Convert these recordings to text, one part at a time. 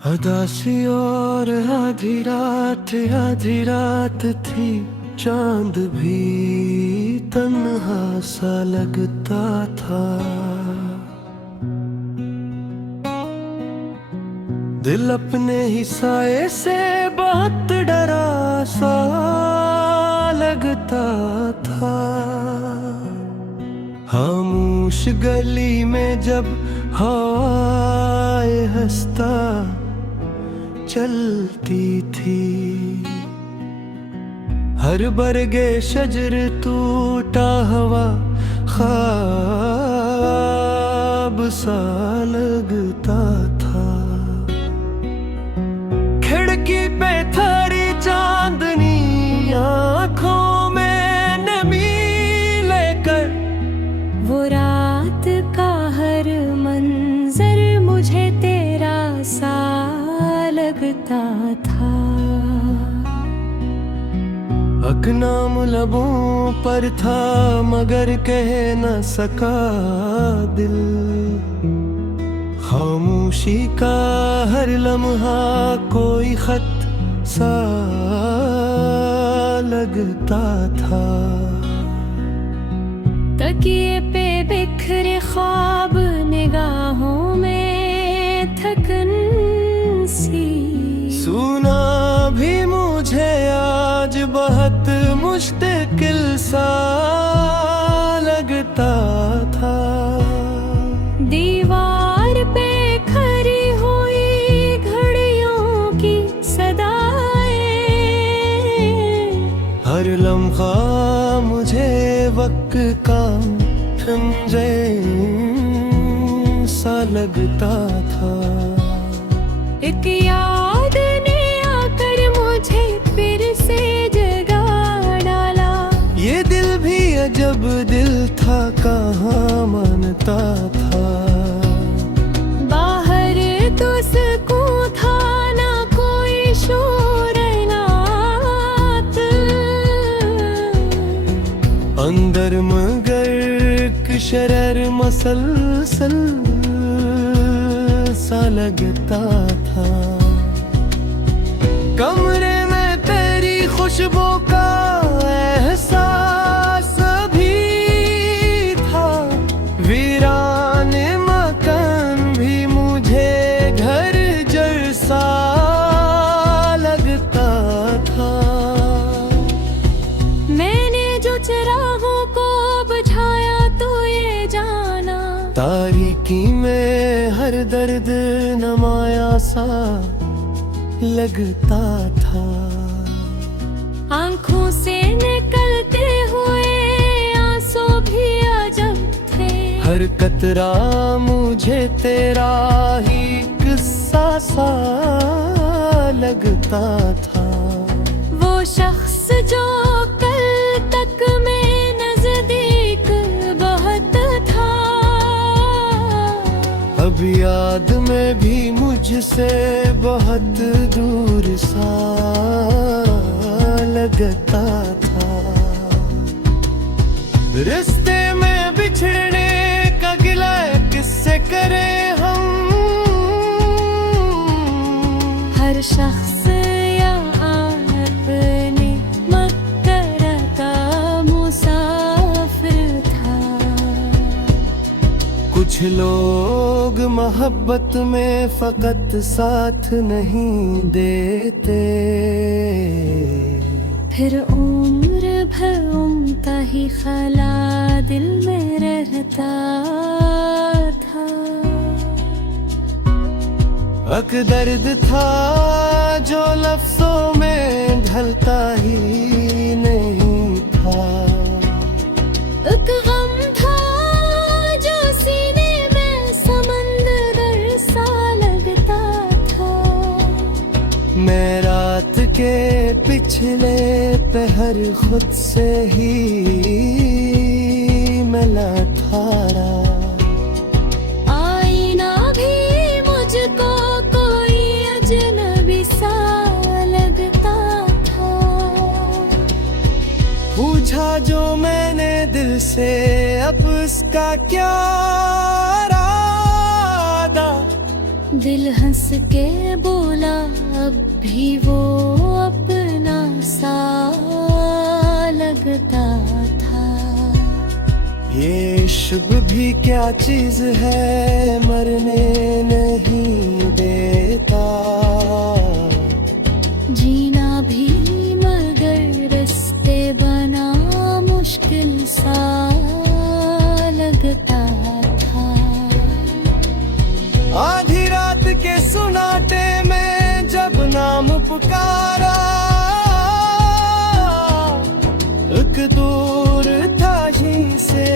अदासी और आधी रात थी, चांद भी तन्हा सा लगता था। दिल अपने ही साए से बहुत डरा सा लगता था। खामोश गली में जब हवाएं हंसता चलती थी, हर बरगे शजर टूटा हवा ख्वाब सा लगता था। खिड़की पे थारी चांदनी आंखों में नमी लेकर, वो रात का हर मंजर मुझे तेरा सा लगता था। अकनाम लबों पर था मगर कह न सका दिल। खामोशी का हर लम्हा कोई खत सा लगता था। तकिए पे बिखरे ख्वाब निगाहों में थकन सी, सुना भी मुझे आज बहुत मुश्किल सा लगता था। दीवार पे खड़ी हुई घड़ियों की सदाएं, हर लम्हा मुझे वक्त का सा लगता था। एक याद ने आकर मुझे फिर से जगा डाला। ये दिल भी अजब दिल था, कहाँ मानता था। बाहर तो सुकून था ना कोई शोर नात, अंदर मगर शरर मसलसल सा लगता था। कमरे में तेरी खुशबू का एहसास भी था। वीरान मकान भी मुझे घर जैसा लगता था। मैंने जो चिरागों को बुझाया तो ये जाना, तारीकी में हर दर्द नमाया सा लगता था। आंखों से निकलते हुए आंसू भी अजब थे। हर कतरा मुझे तेरा ही किस्सा सा लगता था। वो शख्स जो कल तक में नजदीक बहुत था, अब याद में भी मुझसे बहुत दूर सा लगता था। रिश्ते में बिछड़ने का गिला किससे करें हम। हर शख्स यहाँ अपने मक्कर का मुसाफिर था। कुछ लोग मोहब्बत में फकत साथ नहीं देते, फिर उम्र भर उनका ही ख्याला दिल में रहता था। अक दर्द था जो लफ्जों में ढलता ही नहीं था। एक गम था जो सीने में समंदर सा लगता था। मैं रात के पिछले पहर खुद से ही मिला थारा। आईना भी मुझको कोई अजनबी सा लगता था। पूछा जो मैंने दिल से अब इसका क्या इरादा। दिल हंस के बोला अब भी वो अपना सा लगता था। ये इश्क भी क्या चीज है, मरने नहीं देता। जीना भी मगर रास्ते बना मुश्किल सा लगता था। आधी रात के सुनाटे में जब नाम पुकारा, एक दूर था ही से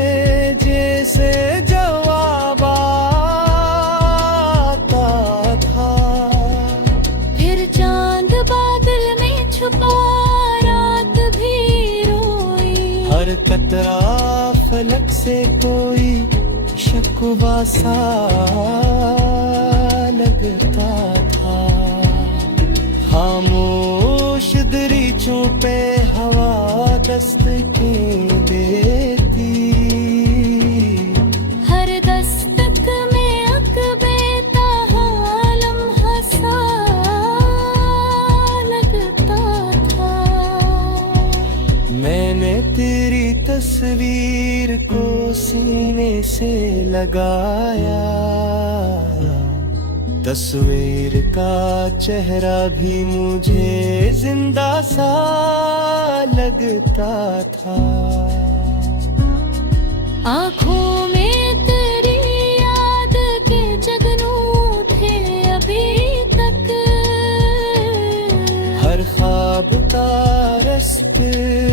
जैसे जवाब आता था। फिर चांद बादल में छुपा रात भी रोई। हर कतरा फलक से कोई शक्वा सा लगता था। खामोश दरीचों पे हवा दस्तकें देती। हर दस्तक में अकबेता लम्हा सा लगता था। मैंने तेरी तस्वीर को सीने से लगाया, तस्वीर का चेहरा भी मुझे जिंदा सा लगता था। आँखों में तेरी याद के जगनू थे अभी तक। हर ख्वाब का रास्ते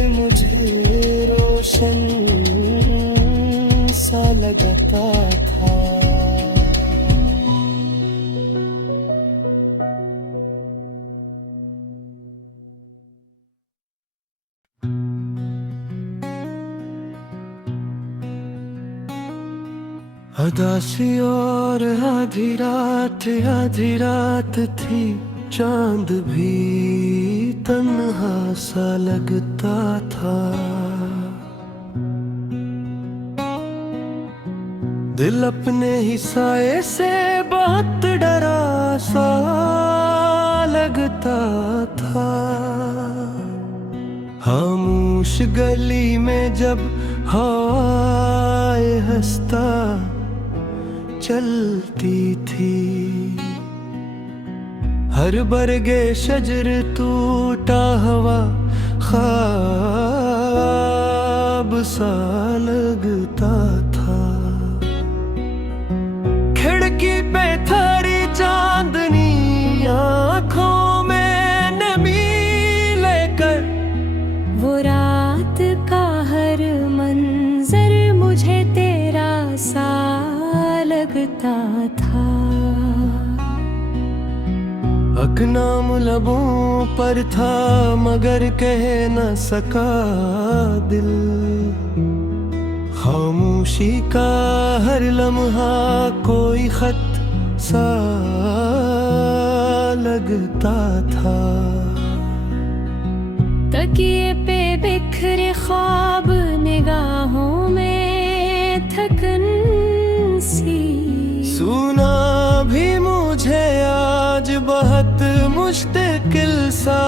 मुझे रोशन सा लगता था। अदासी और आधी रात थी, चांद भी तन्हा सा लगता था। दिल अपने ही साए से बहुत डरा सा लगता था। खामोश गली में जब हवाएं हंसता चलती थी। हर बरगे शजर टूटा हुआ ख्वाब सा लगता था। खिड़की पे थारी चांदनी आँखों में नमी लेकर। वो रात का हर मंजर मुझे तेरा सा लगता था। अकनाम लबों पर था मगर कह न सका दिल। खामोशी का हर लम्हा कोई खत सा लगता था। तकिए पे बिखरे ख्वाब निगाहों में थकन सी। सुना भी मुझे आज बहुत मुश्किल सा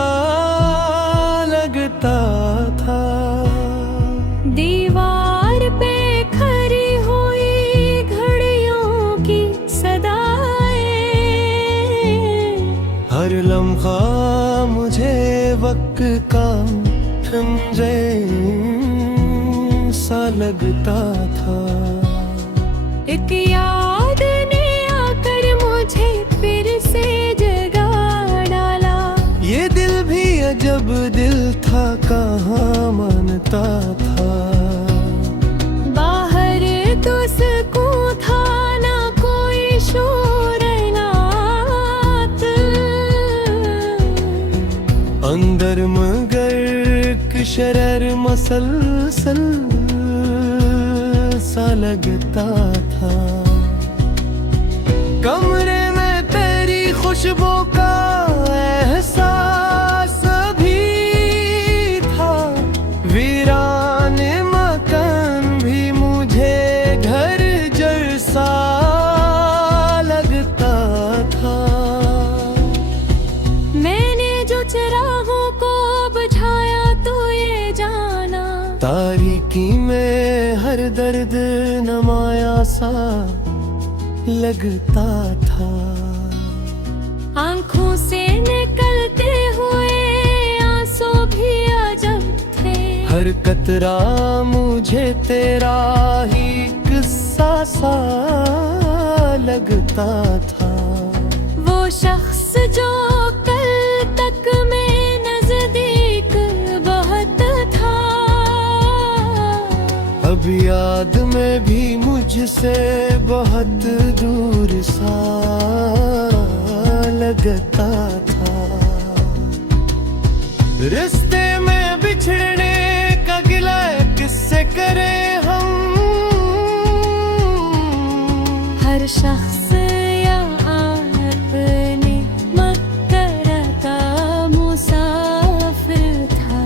लगता था। दीवार पे खड़ी हुई घड़ियों की सदाएं। हर लम्हा मुझे वक्त का खंजर सा लगता था। एक याद ने आकर मुझे फिर से जगा डाला। ये दिल भी अजब दिल था, कहाँ मानता था। बाहर तो सुकून था ना कोई शोर नात। अंदर मगर शरर मसलसल सा लगता था। कमरे में तेरी खुशबू का एहसास भी था। वीरान मकान भी मुझे घर जैसा लगता था। नमाया सा लगता था। आंखों से निकलते हुए आंसू भी अजब थे। हर कतरा मुझे तेरा ही किस्सा सा लगता था। वो शख्स जो कल तक में नजदीक बहुत था, अब याद में भी मुझसे बहुत दूर सा लगता था। रिश्ते में बिछड़ने का गिला किससे करें हम। हर शख्स यहाँ अपने मक्कर का मुसाफिर था।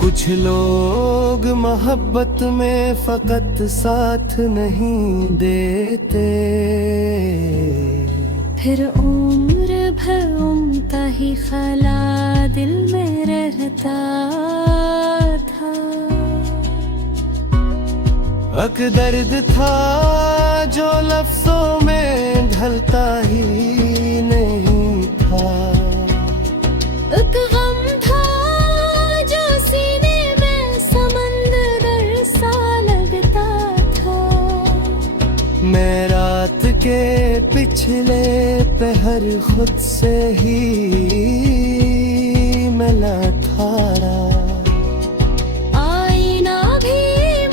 कुछ लोग मोहब्बत में फकत साथ नहीं देते, फिर उम्र भर उनका ही ख्याल दिल में रहता था। एक दर्द था जो लफ्जों में ढलता ही नहीं था। एक गम था जो सीने में समंदर सा लगता था। मैं रात के पिछले पहर खुद से ही मिला था। आईना भी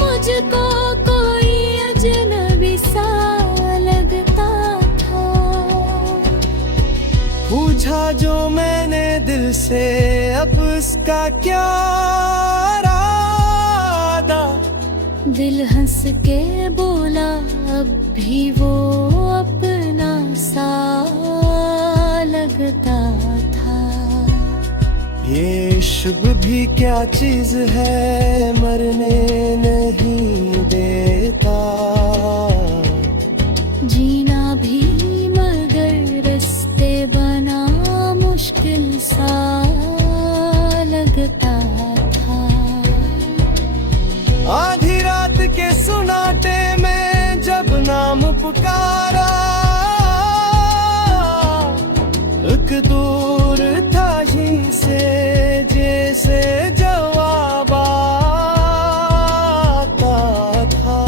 मुझको कोई अजनबी सा लगता था। पूछा जो मैंने दिल से अब इसका क्या इरादा। दिल हंस के बोला अब भी वो अपना सा लगता था। ये इश्क भी क्या चीज है मरने नहीं देता। जीना भी मगर रिश्ते बना मुश्किल सा लगता था। आधी रात के सुनाटे में जब नाम पुकारा, एक दूर था ही से जैसे जवाब आता था।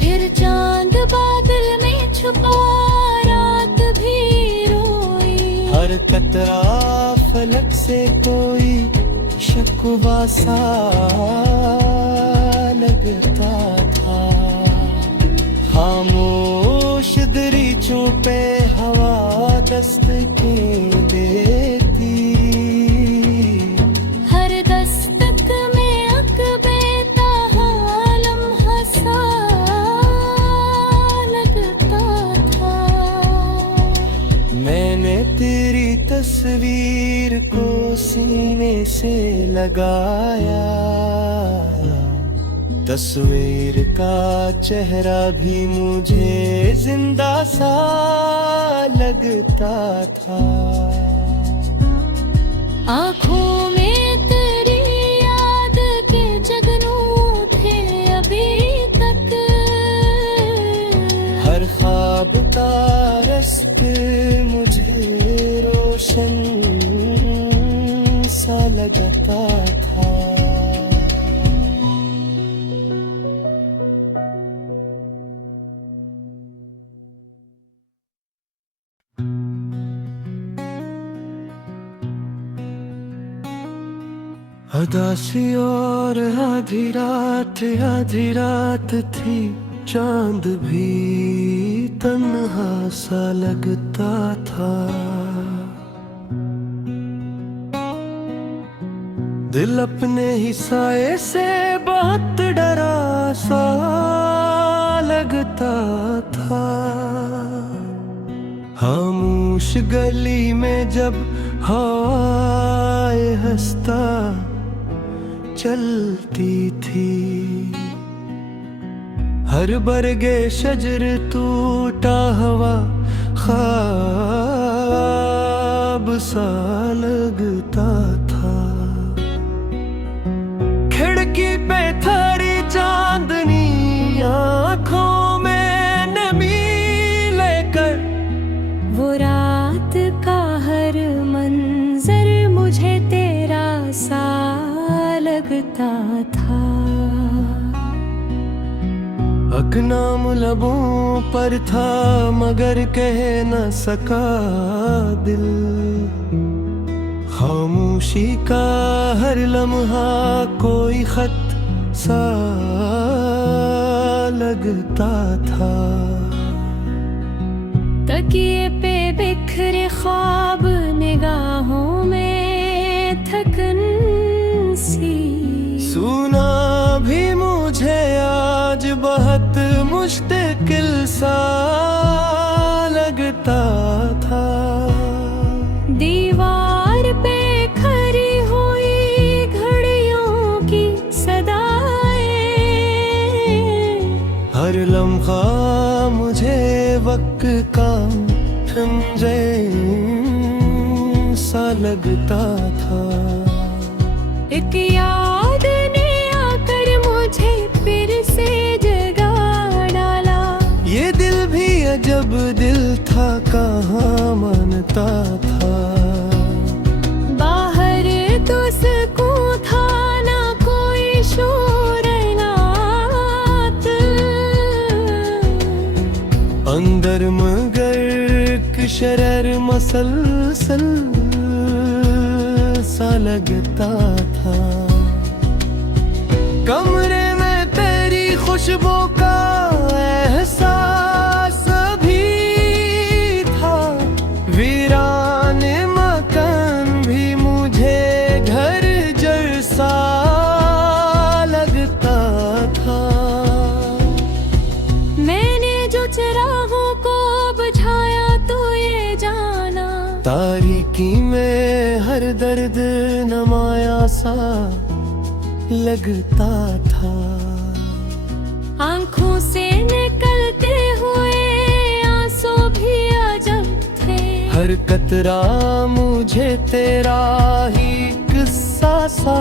फिर चांद बादल में छुपा रात भी रोई। हर कतरा फलक से कोई शक्वा सा लगता था। खामोश दरीचों पे हवा दस्तकें देती। हर दस्तक में अकबेता लम्हा सा लगता था। मैंने तेरी तस्वीर को सीने से लगाया। तस्वीर का चेहरा भी मुझे जिंदा सा लगता था। आँखों में तेरी याद के जगनू थे अभी तक। हर ख्वाब का रास्ते मुझे रोशन सा लगता था। अदासी और आधी रात थी। चांद भी तन्हा सा लगता था। दिल अपने ही साए से बहुत डरा सा लगता था। खामोश गली में जब हवाएं हंसता चलती थी। हर बरगे शजर टूटा हवा ख्वाब सा लगता था। खिड़की पे थारी हक नाम लबों पर था मगर कह न सका दिल। खामोशी का हर लम्हा कोई खत सा लगता था। तकिए पे बिखरे ख्वाब निगाहों में थकन सी। सुना भी मुझे आज बहुत मुश्किल सा लगता था। दीवार पे खड़ी हुई घड़ियों की सदाएं, हर लम्हा मुझे वक्त का सा लगता था। एक याद ने आकर मुझे फिर से जगा डाला। ये दिल भी अजब दिल था, कहाँ मानता था। बाहर तो सुकून था, ना कोई शोर नात। अंदर मगर शरर मसलसल सा लगता था। कमरे में तेरी खुशबू का एहसास भी था। वीरान मकान भी मुझे घर जैसा लगता था। मैंने जो चिरागों को बुझाया तो ये जाना, तारीकी में हर दर्द नमाया सा लगता था। आंखों से निकलते हुए आंसू भी अजब थे। हर कतरा मुझे तेरा ही किस्सा सा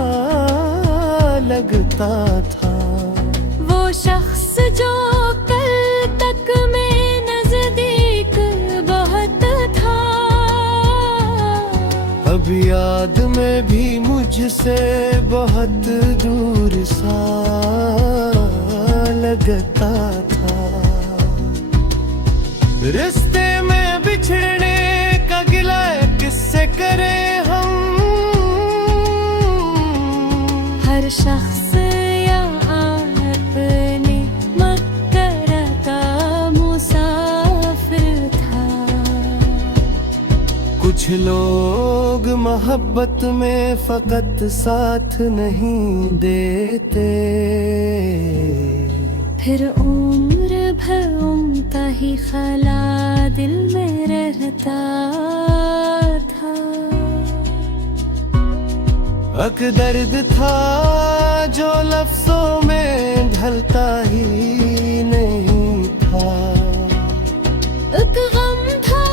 लगता था। वो शख्स जो कल तक में नजदीक बहुत था, अब याद में भी मुझसे बहुत दूर सा लगता था। रिश्ते में बिछड़ने का गिला किससे करें हम। हर शख्स या अपने मक्कर का मुसाफिर था। कुछ लोग मोहब्बत में फकत साथ नहीं देते, फिर उम्र भर उनका ही ख्याल दिल में रहता था। हक दर्द था जो लफ्जों में ढलता ही नहीं था। एक गम था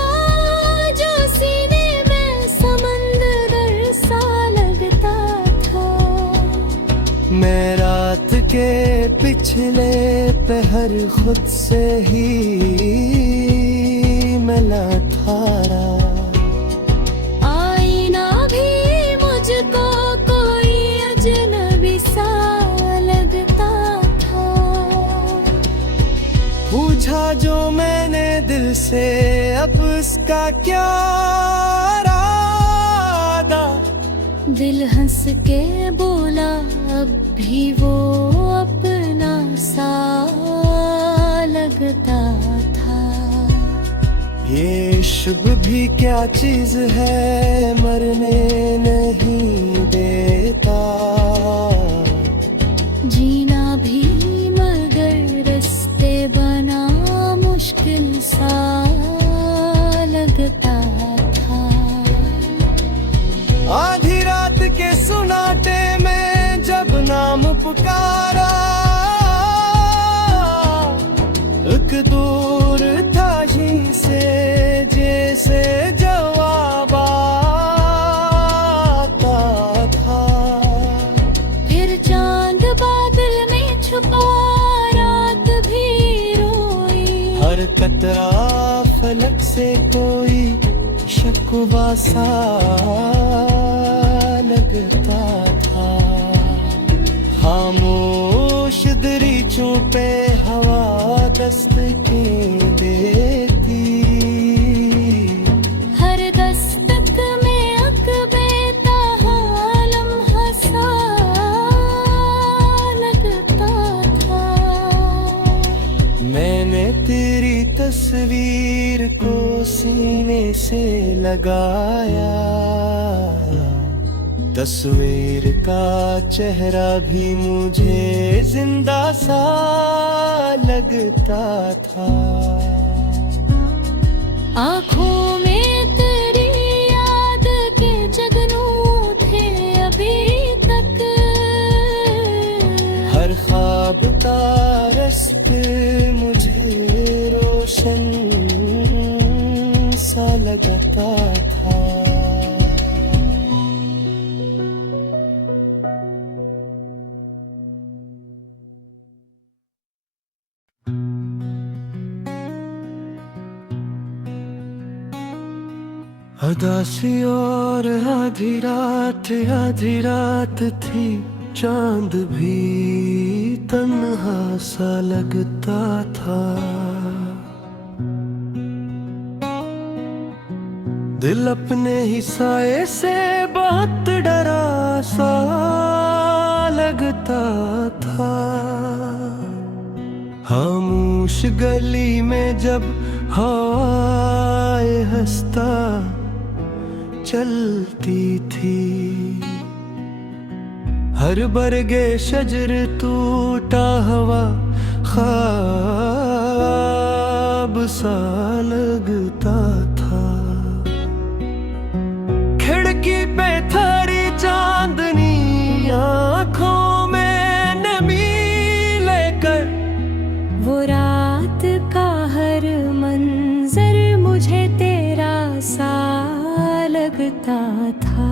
जो सीने में समंदर सा लगता था। मैं रात के पिछले पहर खुद से ही मिला था। आईना भी मुझको कोई अजनबी सा लगता था। पूछा जो मैंने दिल से अब इसका क्या इरादा। दिल हंस के बोला अब भी वो अपना सा लगता था। ये इश्क भी क्या चीज है, मरने नहीं देता। जीना भी मगर रास्ते बना मुश्किल सा लगता था। आधी रात के सुनाटे में जब नाम पुकारा, एक दूर था यहीं से जैसे जवाब आता था। फिर चांद बादल में छुपा रात भी रोई। हर कतरा फलक से कोई शकवा सा लगता था। खामोश दरीचों पे हवा दस्तकें देती। हर दस्तक में अकबेता लम्हा सा लगता था। मैंने तेरी तस्वीर को सीने से लगाया, तस्वीर का चेहरा भी मुझे जिंदा सा लगता था। आँखों में तेरी याद के जगनू थे अभी तक। हर ख्वाब का रास्ते मुझे रोशन सा लगता था। अदासी और आधी रात थी, चांद भी तन्हा सा लगता था। दिल अपने ही साए से बहुत डरा सा लगता था। खामोश गली में जब हवाएं हंसता चलती थी, हर बरगे शजर टूटा हवा ख्वाब सा लगता था। खिड़की पे थारी चांदनी आँखों में नमी लेकर, वो रात का हर मंजर मुझे तेरा सा लगता था।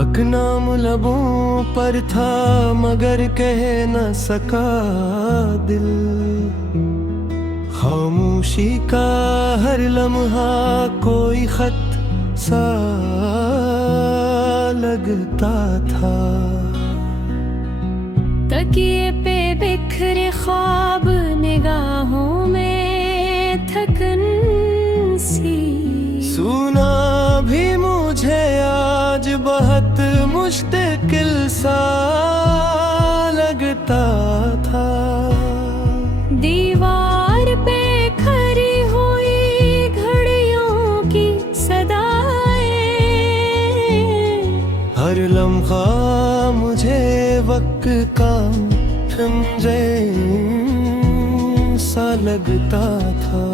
अकनाम लबों पर था मगर कह न सका दिल। खामोशी का हर लम्हा कोई खत सा लगता था। तकिए पे बिखरे ख्वाब निगाहों में थकन सी। सुना भी मुझे आज बहुत मुश्किल सा लगता था। दीवार पे खड़ी हुई घड़ियों की सदाएं, हर लम्हा मुझे वक्त का ठंडे सा लगता था।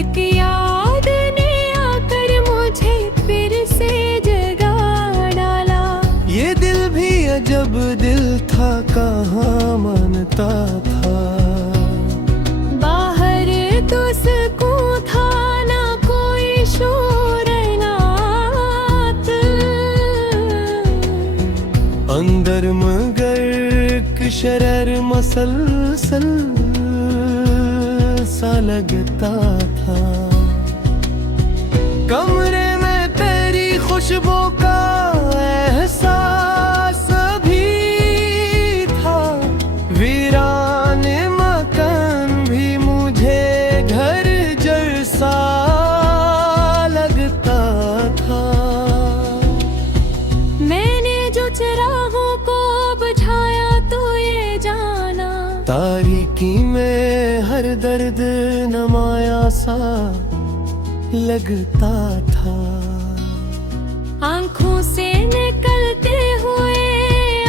एक याद ने आकर मुझे फिर से जगा डाला। ये दिल भी अजब दिल था, कहाँ मानता था। बाहर तो सुकून था ना कोई शोर नात, अंदर मगर शरर मसलसल सा लगता था। कमरे में तेरी खुशबू का एहसास भी था। वीरान मकान भी मुझे घर जैसा लगता था। मैंने जो चिरागों को बुझाया तो ये जाना, तारीकी में हर दर्द नमाया सा लगता था। आँखों से निकलते हुए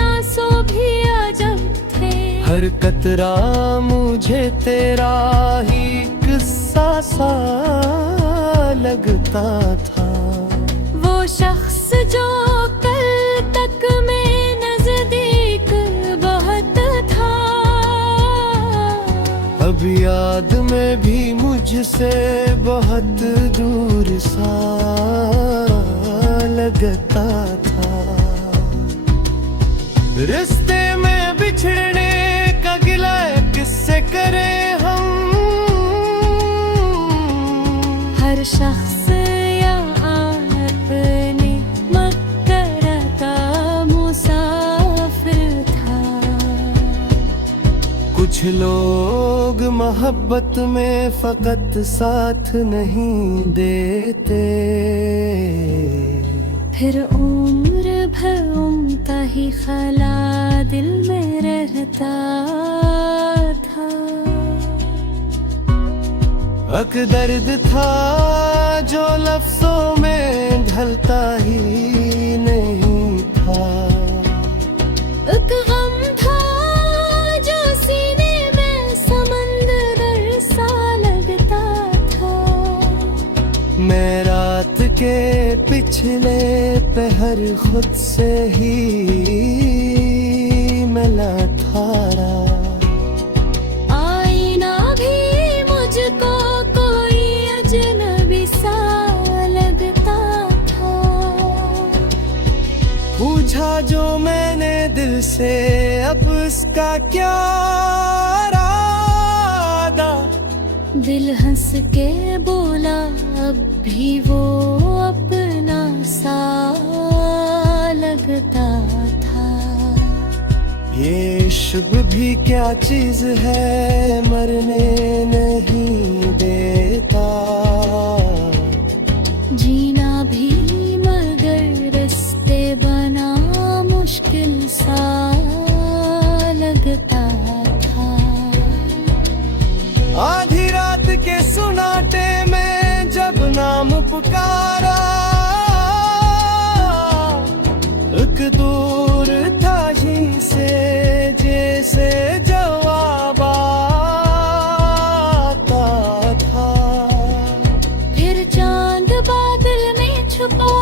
आंसू भी अजब थे। हर कतरा मुझे तेरा ही किस्सा सा लगता था। वो शख्स जो कल तक में नजदीक बहुत था, अब याद में भी मुझसे बहुत दूर सा लगता था। रिश्ते में बिछड़ने का गिला किससे करें हम। हर शख्स या अपने मक्कर का मुसाफिर था। कुछ लोग मोहब्बत में फकत साथ नहीं देते, फिर उम्र भर उनका ही ख्याल दिल में रहता था। एक दर्द था जो लफ्जों में ढलता ही नहीं था, एक गम था जो सीने में समंदर सा लगता था। मैं रात के पिछले पहर खुद से ही मिला था। आईना भी मुझको कोई अजनबी सा लगता था। पूछा जो मैंने दिल से अब इसका क्या इरादा, दिल हंस के बोला अब भी वो अपना सा लगता था। ये इश्क भी क्या चीज है मरने नहीं देता, जीना भी मगर रास्ते बना मुश्किल सा लगता था। आधी रात के सुनाटे में जब नाम पुकारा, एक दूर था यहीं से जैसे जवाब आता था। फिर चांद बादल में छुपा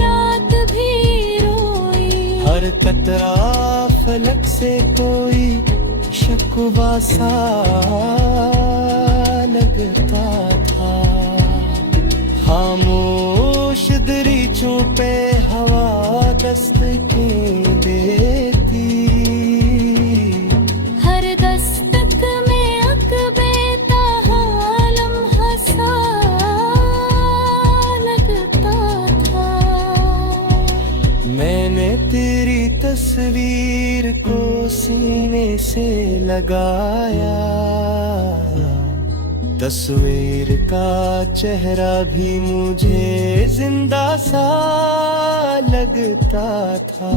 रात भी रोई, हर कतरा फलक से कोई शकुवा सा लगता था। खामोश दरीचों पे हवा दस्तकें देती, हर दस्तक में अकबेता लम्हा सा लगता था। मैंने तेरी तस्वीर को सीने से लगाया, तस्वीर का चेहरा भी मुझे जिंदा सा लगता था।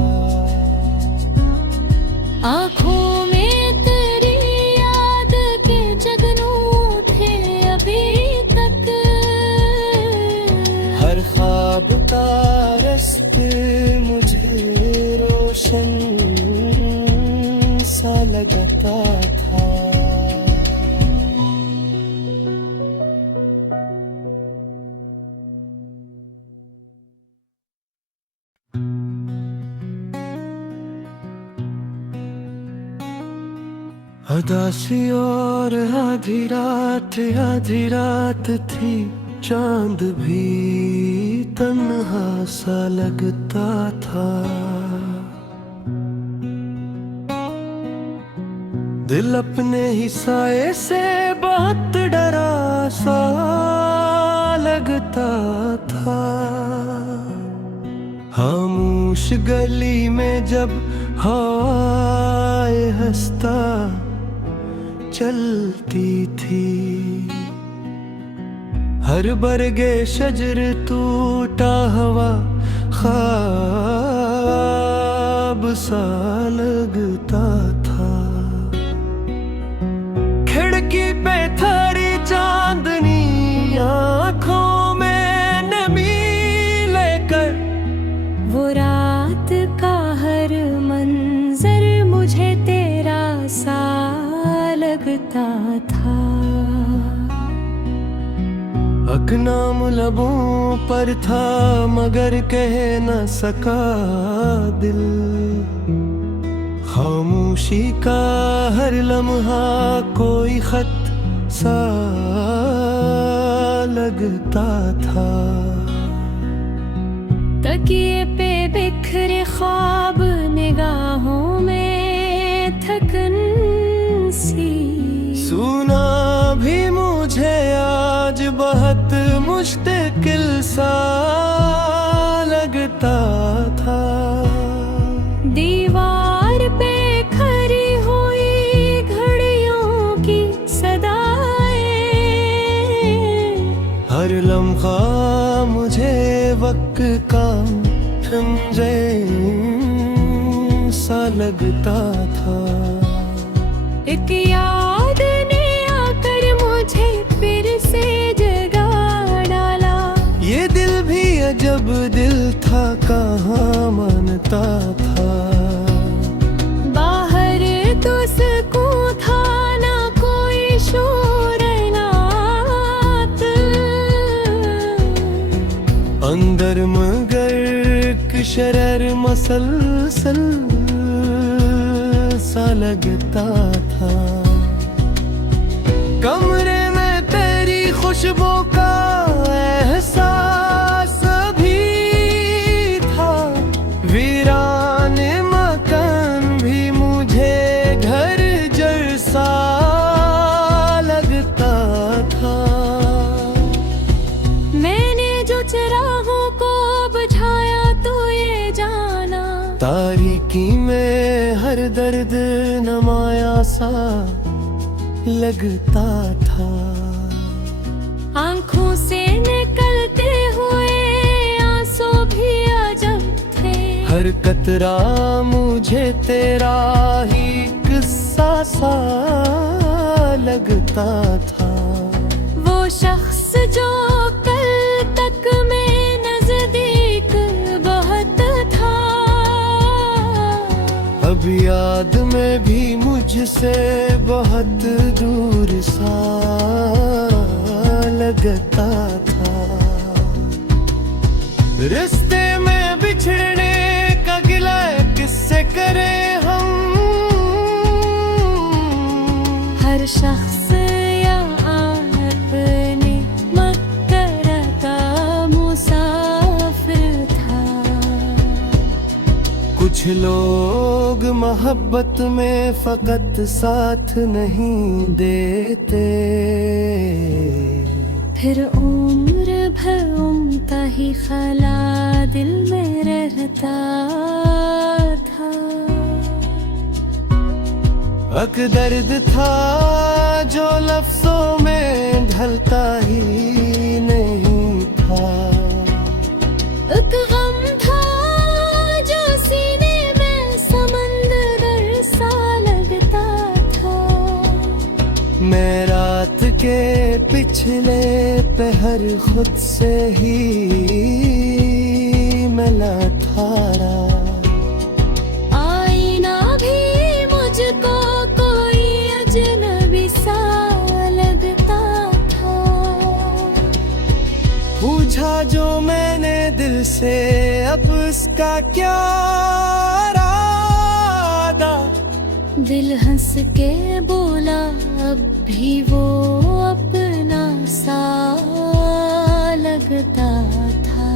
आँखों में तेरी याद के जगनू थे अभी तक, हर ख्वाब का रास्ते मुझे रोशन सा लगता था। अदासी और आधी रात थी, चांद भी तन्हा सा लगता था। दिल अपने ही साए से बहुत डरा सा लगता था। खामोश गली में जब हवाएं हंसता चलती थी, हर बरगे शजर टूटा हवा ख्वाब सा लगता था। खिड़की पे थारी चांदनी आंखों में नमी लेकर, वो रात का हर मंजर मुझे तेरा सा लगता था। हक नाम लबों पर था मगर कह न सका दिल, खामोशी का हर लम्हा कोई खत सा लगता था। तकिए पे बिखरे ख्वाब निगाहों में थकन सी, सुना भी मुझे आज बहुत मुश्किल सा लगता था। दीवार पे खड़ी हुई घड़ी लगता था। एक याद ने आकर मुझे फिर से जगा डाला। ये दिल भी अजब दिल था, कहाँ मानता था। बाहर तो सुकून था, ना कोई शोर नात। अंदर मगर शरर मसलसल सा लगता था। कमरे में तेरी खुशबू का एहसास भी था। वीरान मकान भी मुझे घर जैसा लगता था। मैंने जो चिरागों को बुझाया तो ये जाना, तारीकी में हर दर्द नमाया सा लगता था। आंखों से निकलते हुए आंसू भी अजब थे। हर कतरा मुझे तेरा ही किस्सा सा लगता था। वो शख्स जो कल तक में नजदीक बहुत था, अब याद में भी मुझसे बहुत दूर सा लगता था। रिश्ते में बिछड़ने का गिला किससे करें हम। हर शख्स यहाँ अपने मक्कर का मुसाफिर था। कुछ लोग मोहब्बत में फकत साथ नहीं देते, फिर उम्र भर उनका ही ख्याला दिल में रहता था। अक दर्द था जो लफ्जों में ढलता ही नहीं था। एक गम था जो सीने में समंदर सा लगता था। मैं रात के पिछले पहर खुद से ही मिला था। आईना भी मुझको कोई अजनबी सा लगता था। पूछा जो मैंने दिल से, अब इसका क्या इरादा। दिल हंस के बोला अब भी वो अपना सा लगता था।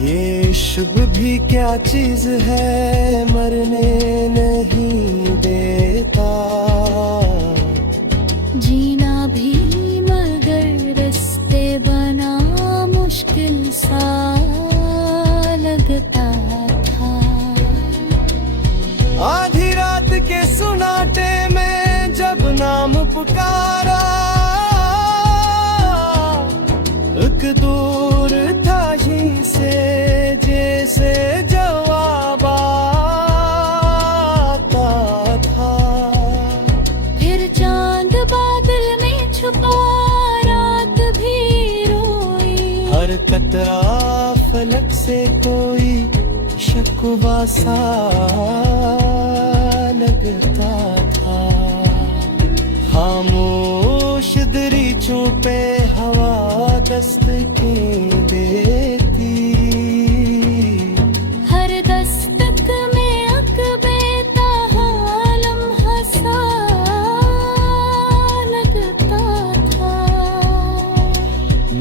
ये इश्क भी क्या चीज है, मरने नहीं देता। जीना भी मगर रिश्ते बना मुश्किल सा लगता था। आधी रात के सुनाटे में जब नाम पुकारा, एक दूर था ही से जैसे जवाब आता था। फिर चांद बादल में छुपा, रात भी रोई। हर कतरा फलक से कोई शकुवा सा लगता था। खामोश दरीचों पे हवा दस्तकें देती। हर दस्तक में अकबेता हालम हंसा लगता था।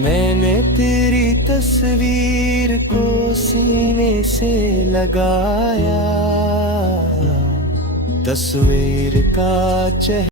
मैंने तेरी तस्वीर को सीने से लगाया, तस्वीर का चेहरा